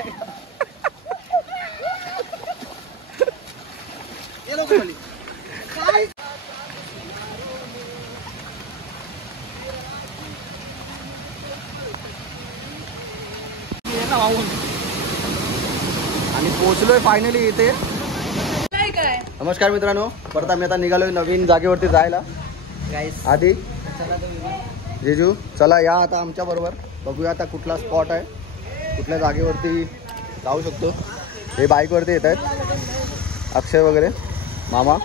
जाएगा। ये लो खाली आणि पोहोचलोय फायनली इथे। नमस्कार मित्रांनो, परत आम्ही आता निघालोय नवीन जागेवरती जायला। आधी जेजू चला या आता आमच्या बरोबर, बघूया आता कुठला स्पॉट आहे, कुठल्या जागेवरती जाऊ शकतो। हे बाईकवरती येत आहेत अक्षय वगैरे, मामा,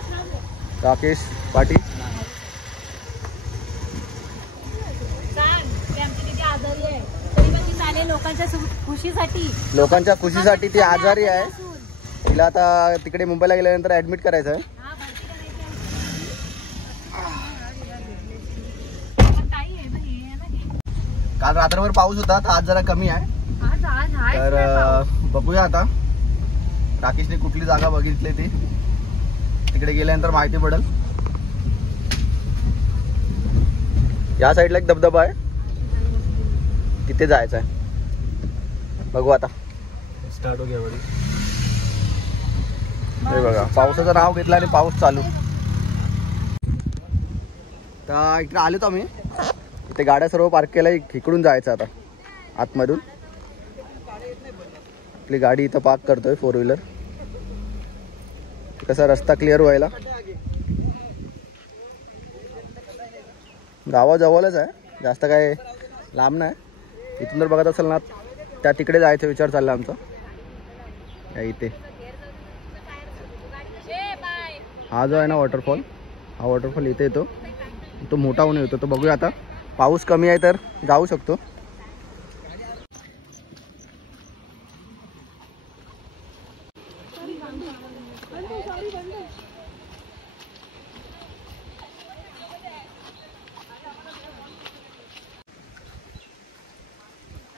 राकेश पाटील। लोकांच्या खुशीसाठी ती आजारी आहे, तिला आता तिकडे मुंबईला गेल्यानंतर ऍडमिट करायचं आहे। काल रात्रभर पाऊस होता, तर आज जरा कमी आहे। तर बघूया आता राकेशने कुठली जागा बघितली ती, तिकडे गेल्यानंतर माहिती पडेल। या साईडला एक धबधबा आहे, तिथे जायचं आहे। बघू आता, स्टार्ट हो गया बरी। हे बघा पावसाचं नाव घेतलं आणि पाऊस चालू। तर इकडे आलो तर आम्ही, इथे गाड्या सर्व पार्क केल्या, इकडून जायचं आता आतमधून। आपली गाडी इथं पार्क करतोय, 4 व्हीलर। कसा रस्ता क्लिअर व्हायला, गावाजवळच आहे, जास्त काय लांब नाही। इथून जर बघत असेल ना, त्या तिकडे जायचा विचार चालला आमचा। या इथे हा जो आहे ना वॉटरफॉल, हा वॉटरफॉल इथे येतो, तो मोठा होऊन येतो। तो बघूया आता, पाऊस कमी आहे तर जाऊ शकतो।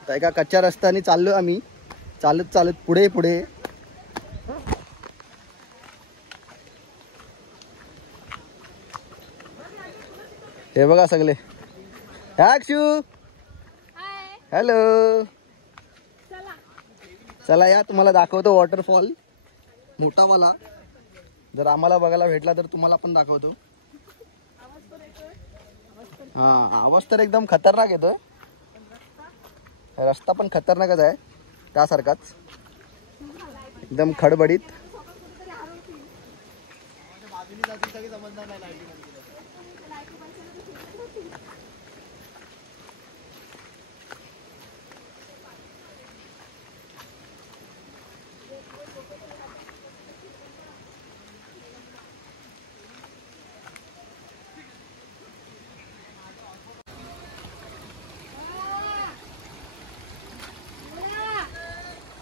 तर एका कच्च्या रस्त्याने चाललो आम्ही, चालत चालत पुढे पुढे। हे बघा सगळे, अक्षू हॅलो, चला या तुम्हाला दाखवतो वॉटरफॉल मोठावाला। जर आम्हाला बघायला भेटला तर तुम्हाला पण दाखवतो। हा आवाज तर एकदम खतरनाक येतोय, रस्ता पण खतरनाकच आहे त्यासारखाच, एकदम खडबडीत।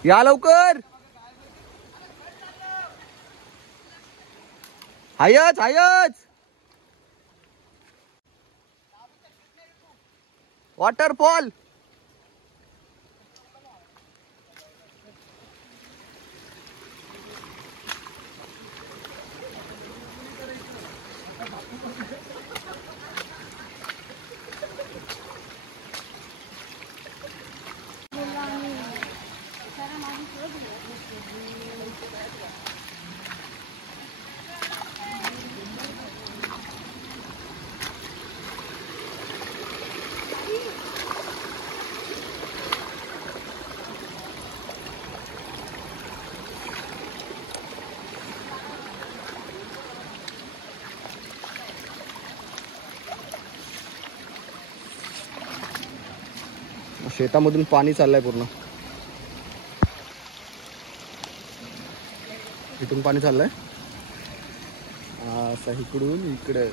या लवकर, हायच हायच वॉटरफॉल। शेतामधून पाणी चाललंय पूर्ण, इथून पाणी चाललंय असं इकडून इकडे।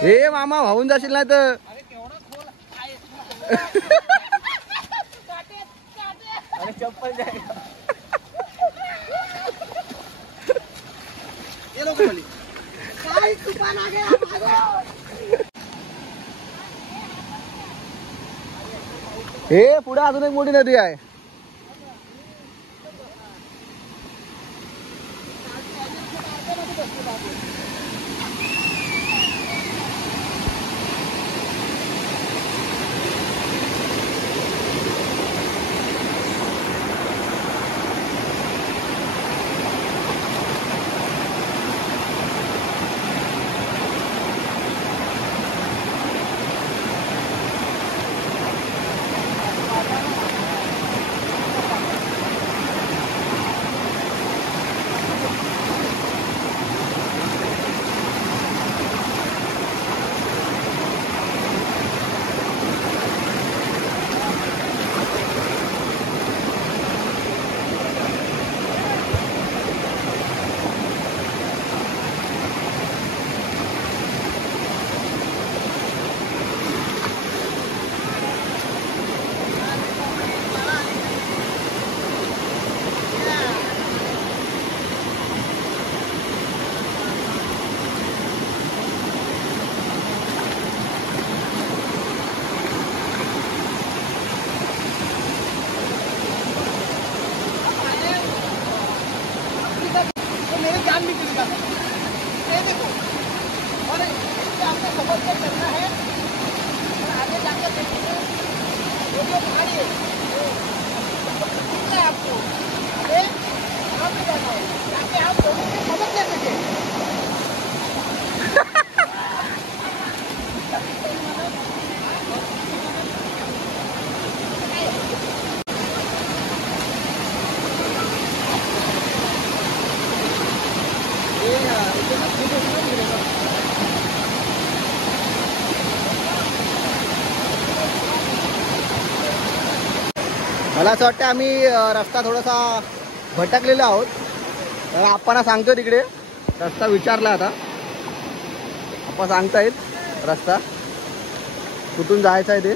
हे मामा वाहून जाशील नाही तर। चप्पल जाएगा। हे पुढे अजून एक मोठी नदी आहे. मला असं वाटतं आम्ही रस्ता थोडासा भटकलेलो आहोत. तर आपण सांगतो तिकडे रस्ता विचारला. आता आपण सांगतायत रस्ता कुठून जायचं आहे ते.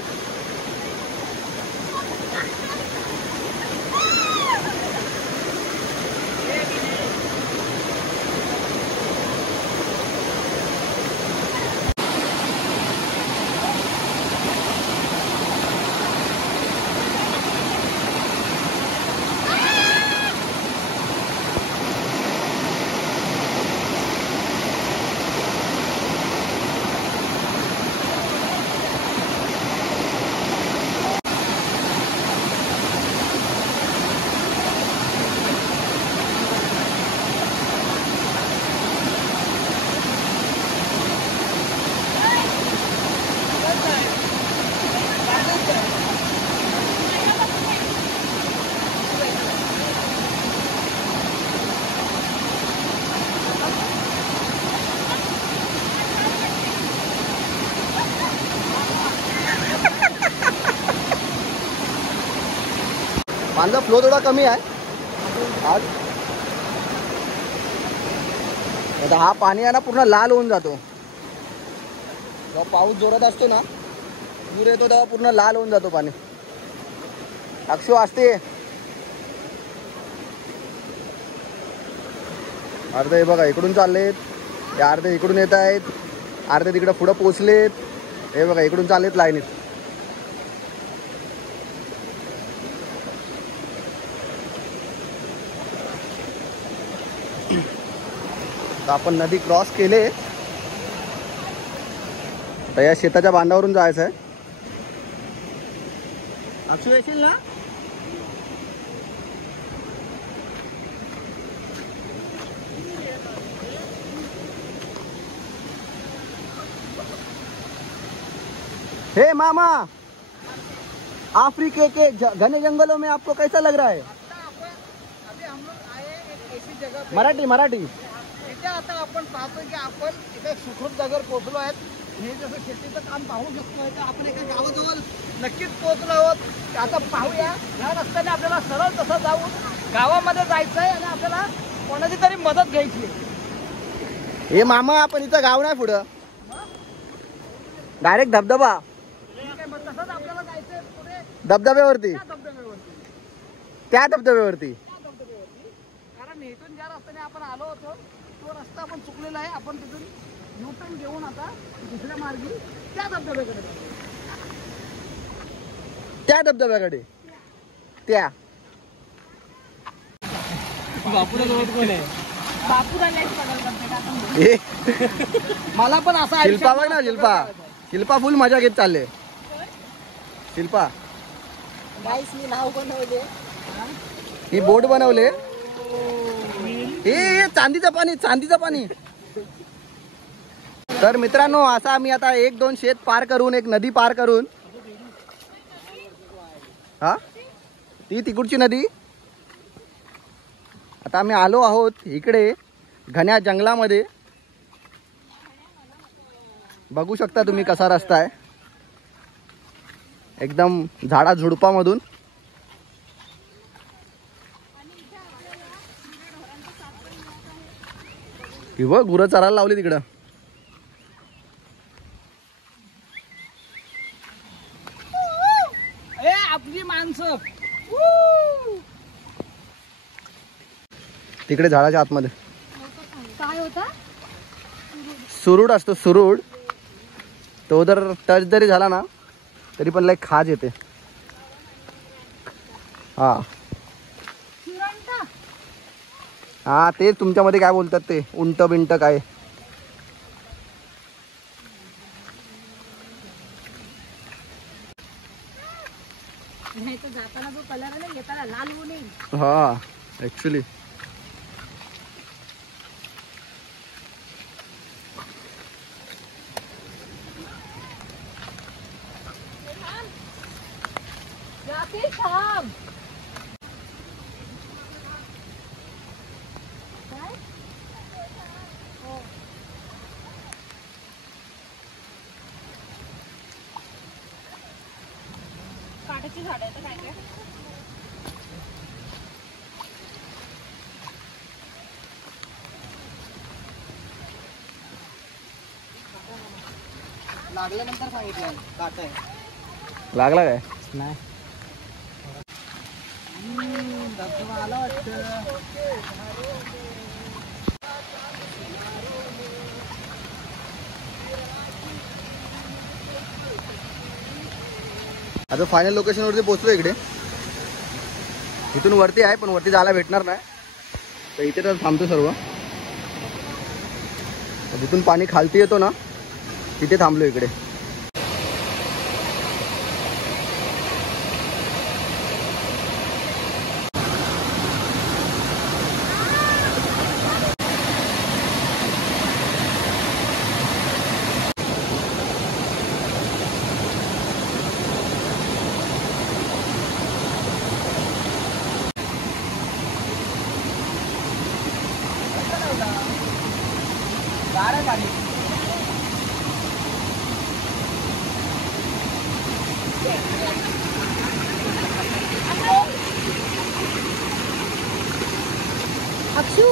पाण्याचा फ्लो थोडा कमी आहे आज. आता हा पाणी आहे ना पूर्ण लाल होऊन जातो. जेव्हा पाऊस जोरात असतो ना पूर येतो तेव्हा पूर्ण लाल होऊन जातो पाणी. अक्षू असते अर्धे बघा इकडून चाललेत, हे अर्धे इकडून येत आहेत, अर्धे तिकडे पुढे पोचलेत. हे बघा इकडून चाललेत लाईनीत. तर आपण नदी क्रॉस केले. आता या शेताच्या बांधावरून जायचं आहे. अक्षू येशील ना? हे मामा, अफ्रीका के घने जंगलों में आपको कैसा लग रहा है? अभी हम लोग आए एक ऐसी जगह पे. मराठी इथे आता आपण पाहतो की आपण इथे सुखरूप जागेवर पोहोचलो आहेत. हे जसं शेतीचं काम पाहू शकतो तर आपण एका गावाजवळ नक्कीच पोहोचलो आहोत. आता पाहूया या रस्त्याने आपल्याला सरळ तसं जाऊन गावामध्ये जायचं आहे आणि आपल्याला कोणाची तरी मदत घ्यायची आहे. हे मामा आपण इथं गाव नाही, पुढं डायरेक्ट धबधबा. तसंच आपल्याला जायचंय पुढे धबधब्यावरती, त्या धबधब्यावरती त्या धबधब्यावरती. कारण इथून ज्या रस्त्याने आपण आलो होतो तो रस्ता आपण चुकलेला आहे. आपण तिथून युटर्न घेऊन आता दुसऱ्या मार्गी त्या धबधब्याकडे जाऊ. त्या धबधब्याकडे त्या ए, मला पण असा शिल्पा बघ ना, शिल्पा फुल मजा घेत चालले. शिल्पा मी नाव बनवले. ही बोट बनवले. ए चांदीचं पाणी. तर मित्रांनो, असा आम्ही आता 1-2 शेत पार करून, एक नदी पार करून, हा ती तिकडची नदी, आता आम्ही आलो आहोत इकडे घन्या जंगलामध्ये. बघू शकता तुम्ही कसा रस्ता आहे, एकदम झाडा झुडपामधून. किंवा गुरं चरायला लावली तिकडं. आपली माणसं तिकडे झाडाच्या आतमध्ये काय होता? सुरूड असतो, सुरूड. तो जर टच जरी झाला ना तरी पण लाईक खाज येते. हा हा, ते तुमच्यामध्ये काय बोलतात ते, उंट बिंट काय. नाही तर जाताना जो कलर आहे ना, येताना लाल होऊ नये. हा ऍक्च्युली जाते थांब. काय? हो. काट्याची झाड आहे तर काय काय. लागल्यानंतर सांगितलं काट आहे. लागला काय? नाही धबधबा आला वाटतं. आता फायनल लोकेशन वरती पोहोचलो. इकडे इथून वरती आहे, पण वरती जायला भेटणार नाही, तर इथे तर थांबतो सर्व. जिथून पाणी खालती येतो ना तिथे थांबलो इकडे. अक्षू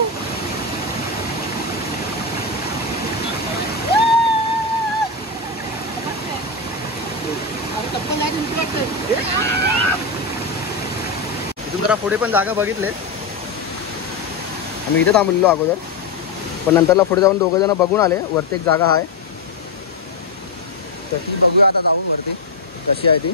इथून जरा पुढे पण जागा बघितले. आम्ही इथे थांबलेलो अगोदर, पण नंतरला पुढे जाऊन 2 जण बघून आले. वरती एक जागा आहे, तशी बघूया आता जाऊन वरती कशी आहे ती.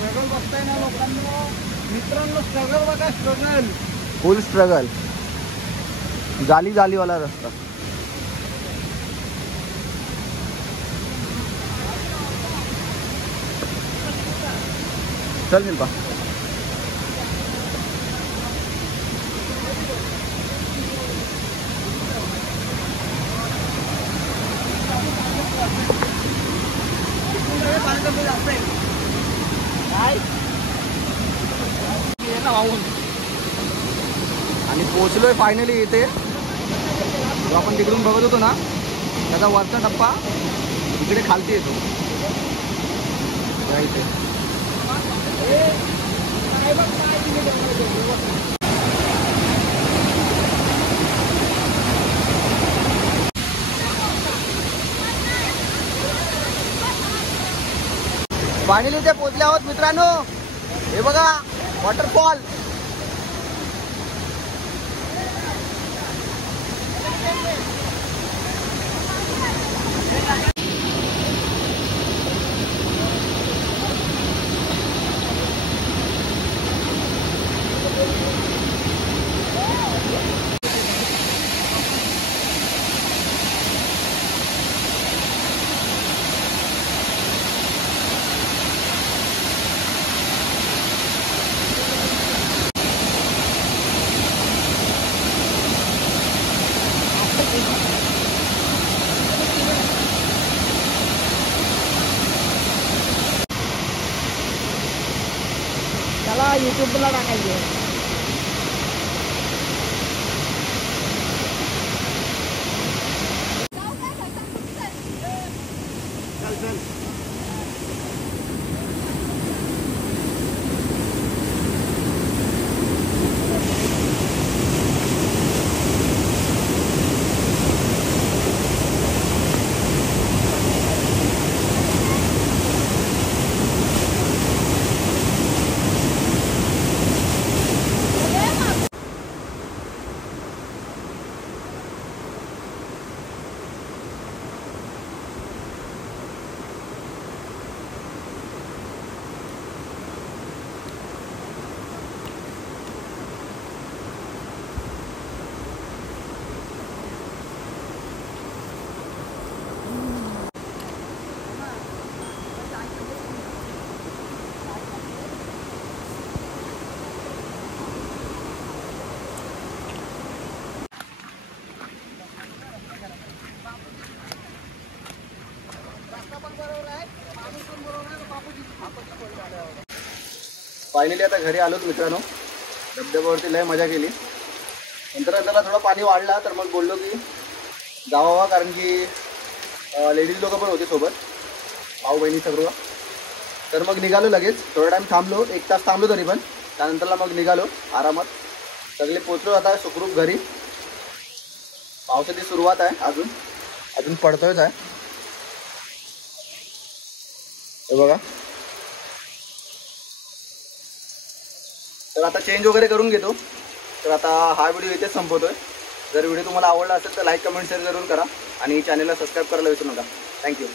स्ट्रगल बघताय ना लोकांना. मित्रांनो स्ट्रगल बघा, स्ट्रगल फुल स्ट्रगल. जालीवाला रस्ता. चल शिल्पा. आता वाहून. आणि पोचलोय फायनली इथे. जो आपण तिकडून बघत होतो ना त्याचा वरचा टप्पा इकडे खालती येतो इथे. फायनली इथे पोहोचले आहोत मित्रांनो. हे बघा वॉटरफॉल. त्याला युट्यूबला टाकायचे. चल चल. फायनली आता घरी आलोत मित्रांनो. धबधब्यावरती लय मजा केली. नंतर त्याला थोडं पाणी वाढला तर मग बोललो की जावा, कारण की लेडीज लोक पण होते सोबत, भाऊ बहिणी सर्व. तर मग निघालो लगेच. थोडा टाइम थांबलो, 1 तास थांबलो तरी पण. त्यानंतरला मग निघालो आरामात. सगळे पोचलो आता सुखरूप घरी. पावसाची सुरुवात आहे, अजून पडतोयच आहे. हे बघा. तर आता चेंज वगैरे करून घेतो. तर आता हा व्हिडिओ इथेच संपवतोय. जर व्हिडिओ तुम्हाला आवडला असेल तर लाईक, कमेंट, शेअर जरूर करा आणि चॅनलला सबस्क्राईब करायला विसरू नका. थँक्यू.